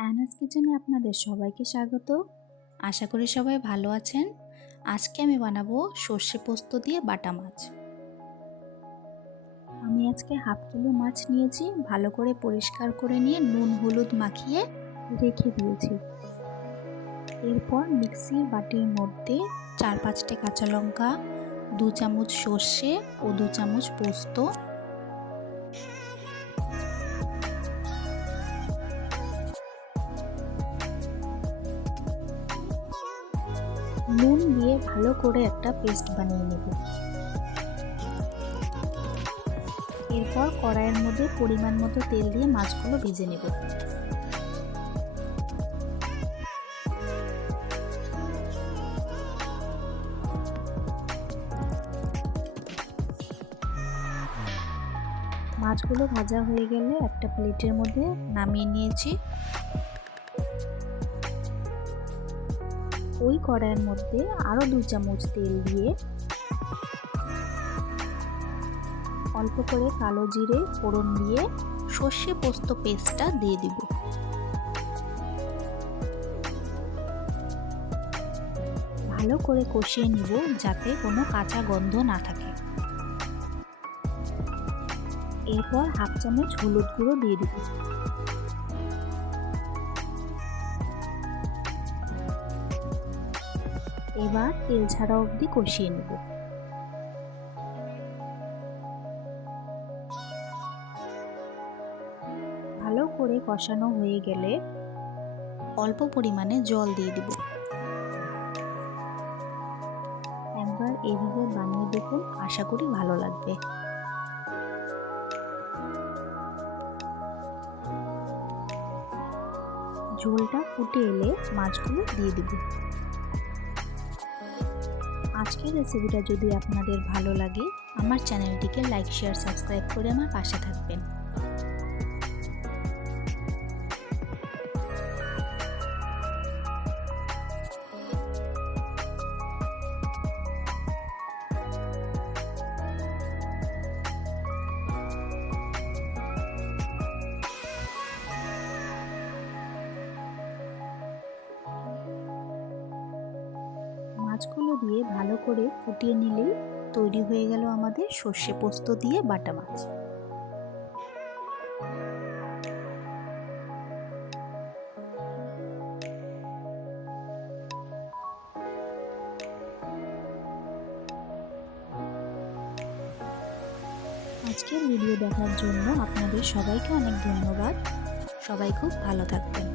অ্যানাস কিচেনে আপনাদের সবাইকে স্বাগত। আশা করি সবাই ভালো আছেন। আজকে আমি বানাবো সর্ষে পোস্ত দিয়ে বাটা মাছ। আমি আজকে হাফ কিলো মাছ নিয়েছি, ভালো করে পরিষ্কার করে নিয়ে নুন হলুদ মাখিয়ে রেখে দিয়েছি। এরপর মিক্সির বাটির মধ্যে 4-5টে কাঁচা লঙ্কা, 2 চামচ সর্ষে ও 2 চামচ পোস্ত, নুন দিয়ে ভালো করে একটা পেস্ট বানিয়ে নেব। এরপর কড়াইয়ের মধ্যে পরিমাণ মতো তেল দিয়ে মাছগুলো ভেজে নেব। মাছগুলো ভাজা হয়ে গেলে একটা প্লেটের মধ্যে নামিয়ে নিয়েছি। ওই কড়াইয়ের মধ্যে আরও 2 চামচ তেল দিয়ে অল্প করে কালো জিরে ফোড়ন দিয়ে সর্ষে পোস্ত পেস্টটা দিয়ে দিব। ভালো করে কষিয়ে নিব যাতে কোনো কাঁচা গন্ধ না থাকে। এরপর হাফ চামচ হলুদ গুঁড়ো দিয়ে দিব। এবার তেল ছাড়া অবধি কষিয়ে নেব। ভালো করে কষানো হয়ে গেলে অল্প পরিমাণে জল দিয়ে দিব। একবার এইভাবে বানিয়ে দেখুন, আশা করি ভালো লাগবে। ঝোলটা ফুটে এলে মাছগুলো দিয়ে দিব। আজকের রেসিপিটা যদি আপনাদের ভালো লাগে, আমার চ্যানেলটিকে লাইক শেয়ার সাবস্ক্রাইব করে আমার পাশে থাকবেন। মাছগুলো দিয়ে ভালো করে ফুটিয়ে নিলেই তৈরি হয়ে গেল আমাদের সর্ষে পোস্ত দিয়ে বাটা মাছ। আজকের ভিডিও দেখার জন্য আপনাদের সবাইকে অনেক ধন্যবাদ। সবাই খুব ভালো থাকবেন।